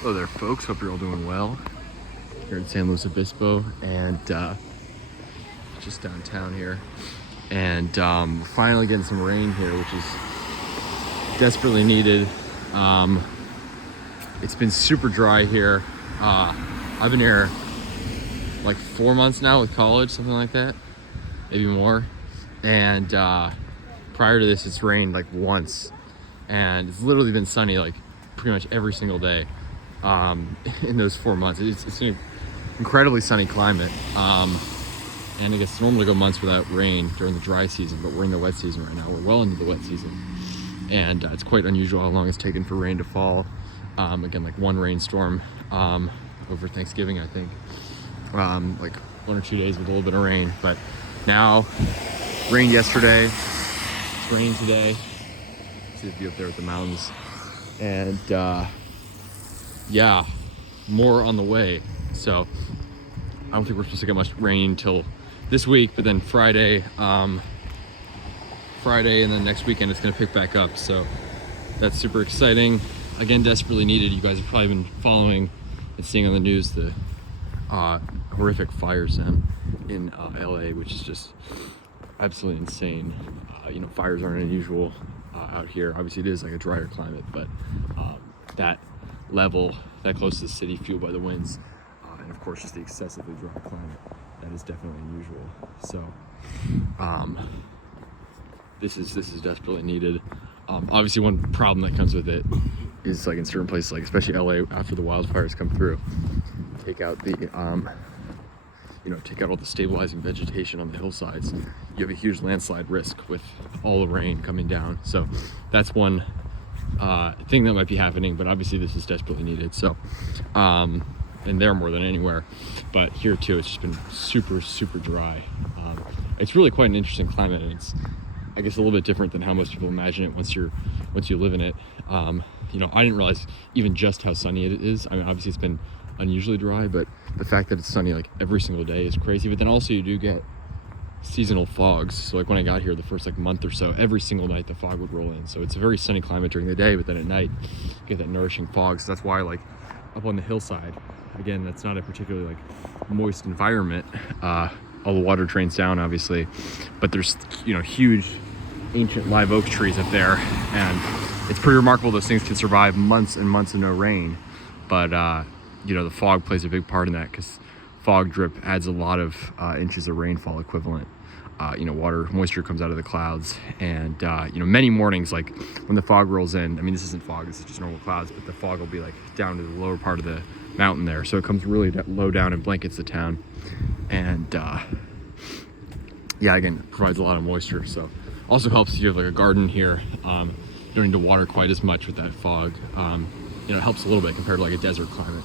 Hello there, folks. Hope you're all doing well. Here in San Luis Obispo and just downtown here. And we're finally getting some rain here, which is desperately needed. It's been super dry here. I've been here like 4 months now with college, something like that, maybe more. And prior to this, it's rained like once, and it's literally been sunny like pretty much every single day in those 4 months. It's an incredibly sunny climate, and I guess it's normally go months without rain during the dry season, but we're in the wet season right now. We're well into the wet season, and it's quite unusual how long it's taken for rain to fall. Again, like one rainstorm over Thanksgiving, I think, like 1 or 2 days with a little bit of rain. But now, rained yesterday, it's raining today. See the view up there with the mountains, and yeah, more on the way. So I don't think we're supposed to get much rain till this week, but then Friday and then next weekend it's going to pick back up. So that's super exciting. Again, desperately needed. You guys have probably been following and seeing on the news the horrific fires in LA, which is just absolutely insane. Fires aren't unusual out here. Obviously it is like a drier climate, but that level, that close to the city, fueled by the winds, and of course just the excessively dry climate, that is definitely unusual. So this is desperately needed. Obviously one problem that comes with it is, like in certain places, like especially LA, after the wildfires come through, take out the take out all the stabilizing vegetation on the hillsides, you have a huge landslide risk with all the rain coming down. So that's one thing that might be happening, but obviously this is desperately needed. So and there more than anywhere, but here too, it's just been super dry. It's really quite an interesting climate, and it's, I guess, a little bit different than how most people imagine it once you live in it. I didn't realize even just how sunny it is. I mean, obviously it's been unusually dry, but the fact that it's sunny like every single day is crazy. But then also you do get seasonal fogs. So like when I got here the first like month or so, every single night the fog would roll in. So it's a very sunny climate during the day, but then at night you get that nourishing fog. So that's why, like, up on the hillside, again, that's not a particularly like moist environment. All the water drains down, obviously, but there's huge ancient live oak trees up there, and it's pretty remarkable those things can survive months and months of no rain. But the fog plays a big part in that, because fog drip adds a lot of inches of rainfall equivalent. Water moisture comes out of the clouds, and many mornings, like when the fog rolls in, I mean, this isn't fog, this is just normal clouds, but the fog will be like down to the lower part of the mountain there, so it comes really low down and blankets the town, and again, provides a lot of moisture. So also helps if you have like a garden here. You don't need to water quite as much with that fog. It helps a little bit compared to like a desert climate.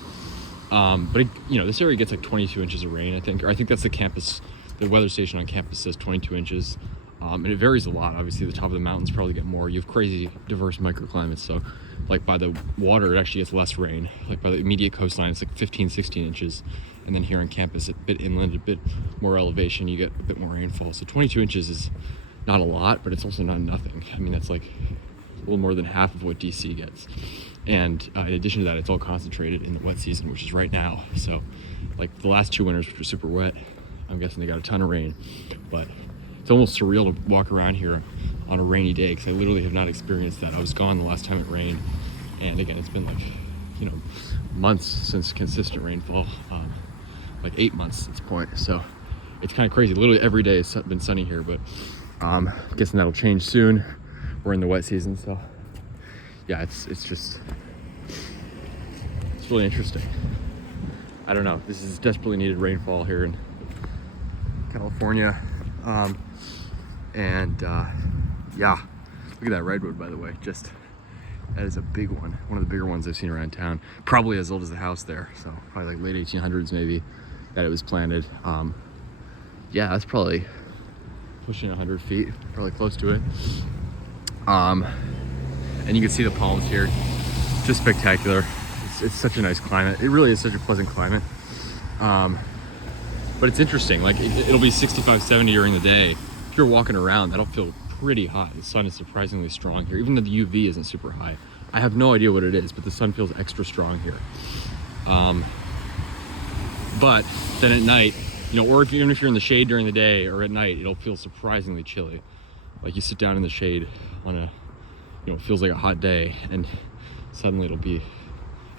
But this area gets like 22 inches of rain, I think, or I think that's the campus. The weather station on campus says 22 inches. And it varies a lot. Obviously the top of the mountains probably get more. You have crazy diverse microclimates. So like by the water, it actually gets less rain. Like by the immediate coastline, it's like 15, 16 inches. And then here on campus, a bit inland, a bit more elevation, you get a bit more rainfall. So 22 inches is not a lot, but it's also not nothing. I mean, that's like a little more than half of what DC gets. And in addition to that, it's all concentrated in the wet season, which is right now. So like the last 2 winters, which were super wet, I'm guessing they got a ton of rain. But it's almost surreal to walk around here on a rainy day, because I literally have not experienced that. I was gone the last time it rained, and again, it's been like months since consistent rainfall, like 8 months at this point. So it's kind of crazy. Literally every day it's been sunny here, but I'm guessing that'll change soon. We're in the wet season, so yeah, it's really interesting. I don't know, this is desperately needed rainfall here in California. Yeah, look at that redwood, by the way. That is a big one of the bigger ones I've seen around town, probably as old as the house there, so probably like late 1800s maybe that it was planted. Yeah, that's probably pushing 100 feet, probably close to it. And you can see the palms here, just spectacular. It's such a nice climate. It really is such a pleasant climate. But it's interesting, like it'll be 65, 70 during the day. If you're walking around, that'll feel pretty hot. The sun is surprisingly strong here, even though the UV isn't super high. I have no idea what it is, but the sun feels extra strong here. But then at night, you know, or even if you're in the shade during the day or at night, it'll feel surprisingly chilly. Like you sit down in the shade on a, you know, it feels like a hot day, and suddenly it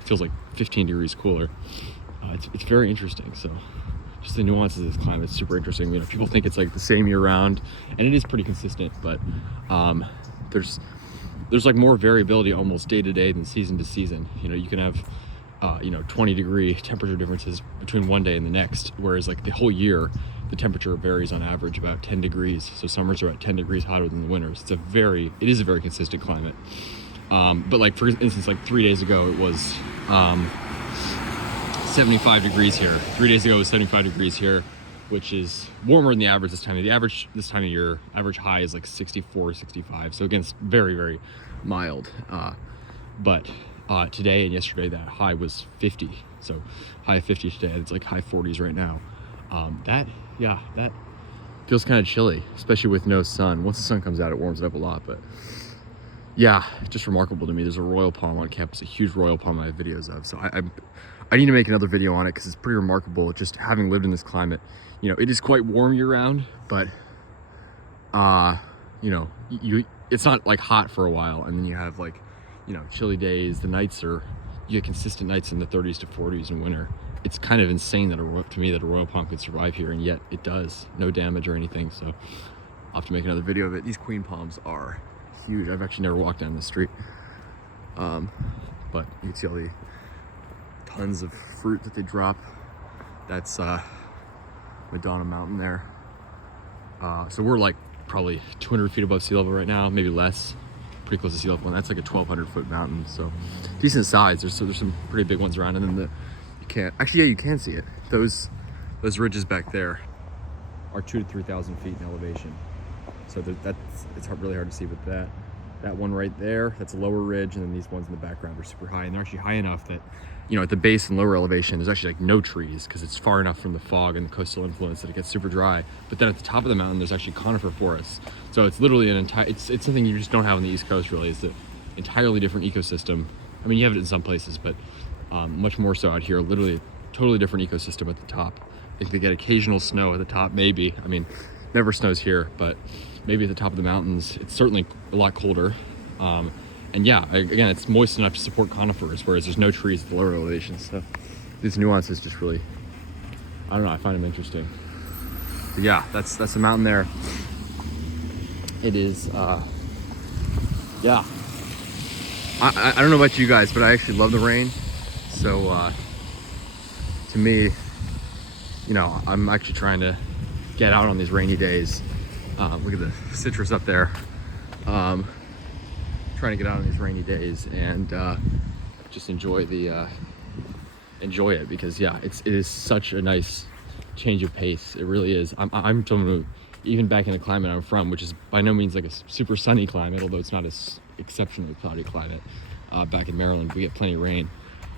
feels like 15 degrees cooler. It's very interesting. So just the nuances of this climate is super interesting. You know, people think it's like the same year round, and it is pretty consistent, but there's like more variability almost day to day than season to season. You know, you can have 20-degree temperature differences between one day and the next, whereas like the whole year the temperature varies on average about 10 degrees. So summers are at 10 degrees hotter than the winters. It is a very consistent climate. But like for instance, like 3 days ago it was 75 degrees here. 3 days ago it was 75 degrees here, which is warmer than the average this time of year. Average high is like 64, 65. So again, it's very, very mild. But today and yesterday that high was 50. So high 50 today. It's like high 40s right now. That feels kind of chilly, especially with no sun. Once the sun comes out, it warms it up a lot. But yeah, just remarkable to me. There's a royal palm on campus, a huge royal palm I have videos of. So I need to make another video on it because it's pretty remarkable. Just having lived in this climate, you know, it is quite warm year round, but it's not like hot for a while, and then you have like, you know, chilly days. You get consistent nights in the 30s to 40s in winter. It's kind of insane that a royal palm could survive here, and yet it does. No damage or anything. So I'll have to make another video of it. These queen palms are huge. I've actually never walked down the street, but you can see all the tons of fruit that they drop. That's Madonna Mountain there. So we're like probably 200 feet above sea level right now, maybe less. Pretty close to sea level, and that's like a 1,200-foot mountain. So decent size. There's some pretty big ones around, and then you can see it. Those ridges back there are 2,000 to 3,000 feet in elevation. So it's really hard to see, but that one right there, that's a lower ridge, and then these ones in the background are super high, and they're actually high enough that, you know, at the base and lower elevation, there's actually like no trees because it's far enough from the fog and the coastal influence that it gets super dry. But then at the top of the mountain, there's actually conifer forests. So it's literally it's something you just don't have on the East Coast, really. It's an entirely different ecosystem. I mean, you have it in some places, but much more so out here. Literally a totally different ecosystem at the top. I think they get occasional snow at the top, maybe. I mean, never snows here, but maybe at the top of the mountains, it's certainly a lot colder. And yeah, again, it's moist enough to support conifers, whereas there's no trees at the lower elevations. So these nuances just really, I don't know, I find them interesting. But yeah, that's the mountain there. It is, yeah. I don't know about you guys, but I actually love the rain. So to me, you know, I'm actually trying to get out on these rainy days. Look at the citrus up there. Trying to get out on these rainy days and just enjoy it, because yeah, it is such a nice change of pace. It really is. I'm someone who, even back in the climate I'm from, which is by no means like a super sunny climate, although it's not as exceptionally cloudy climate. Back in Maryland, we get plenty of rain.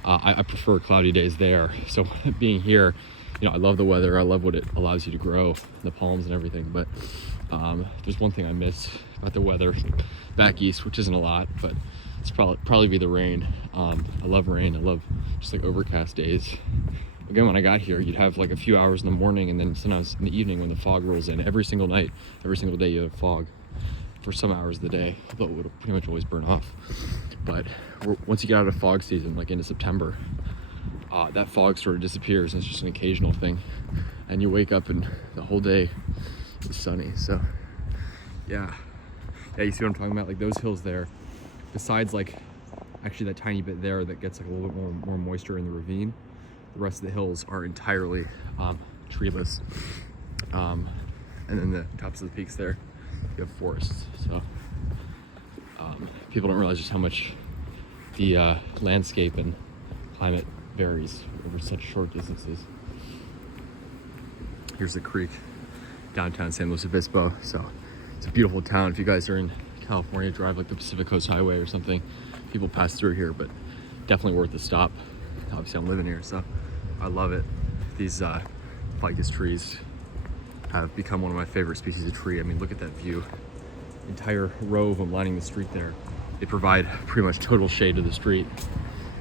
I prefer cloudy days there. So being here, you know, I love the weather. I love what it allows you to grow, the palms and everything. But there's one thing I miss about the weather back east, which isn't a lot, but it's probably be the rain. I love rain. I love just like overcast days. Again, when I got here, you'd have like a few hours in the morning, and then sometimes in the evening when the fog rolls in. Every single night, every single day, you have fog for some hours of the day, although it would pretty much always burn off. But once you get out of fog season, like into September, that fog sort of disappears, and it's just an occasional thing, and you wake up and the whole day is sunny. So yeah, you see what I'm talking about? Like those hills there, besides like actually that tiny bit there that gets like a little bit more moisture in the ravine, the rest of the hills are entirely treeless. And then the tops of the peaks there, you have forests. So people don't realize just how much the landscape and climate varies over such short distances. Here's the creek, downtown San Luis Obispo. So it's a beautiful town. If you guys are in California, drive like the Pacific Coast Highway or something, people pass through here, but definitely worth the stop. Obviously I'm living here, so I love it. These ficus trees have become one of my favorite species of tree. I mean, look at that view. Entire row of them lining the street there. they provide pretty much total shade to the street,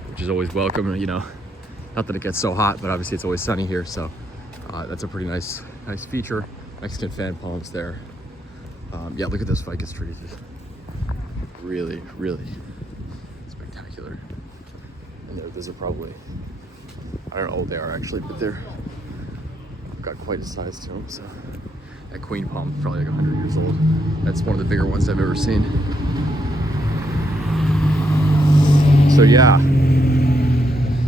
which is always welcome. You know, not that it gets so hot, but obviously it's always sunny here, so that's a pretty nice feature. Mexican fan palms there. Yeah, look at those ficus trees. It's really, really spectacular. And those are probably, I don't know how old they are actually, but they're got quite a size to them. So that queen palm is probably like 100 years old. That's one of the bigger ones I've ever seen. So yeah,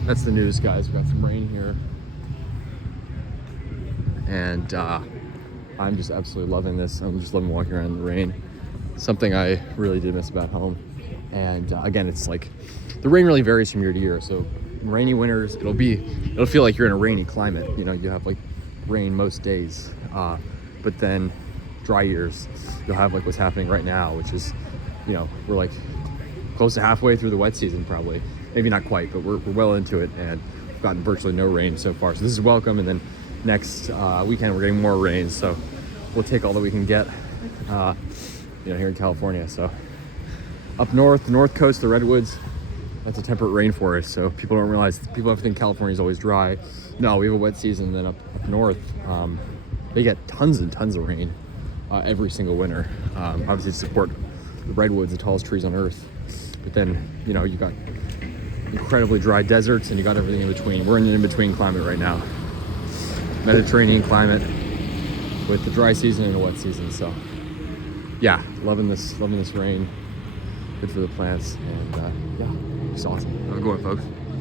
that's the news, guys. We got some rain here, and I'm just absolutely loving this. I'm just loving walking around in the rain. Something I really did miss about home. And again, it's like the rain really varies from year to year. So rainy winters, it'll feel like you're in a rainy climate. You know, you have like rain most days, but then dry years, you'll have like what's happening right now, which is, you know, we're like close to halfway through the wet season, probably. Maybe not quite, but we're well into it, and we've gotten virtually no rain so far. So this is welcome. And then next weekend we're getting more rain, so we'll take all that we can get, you know, here in California. So up north, the north coast, the redwoods, that's a temperate rainforest. So people don't realize, people ever think California is always dry. No, we have a wet season. Then up north, they get tons and tons of rain every single winter, obviously to support the redwoods, the tallest trees on earth. But then, you know, you got incredibly dry deserts, and you got everything in between. We're in an in-between climate right now. Mediterranean climate with the dry season and the wet season. So yeah, loving this rain. Good for the plants, and yeah, it's awesome. Have a good one, folks.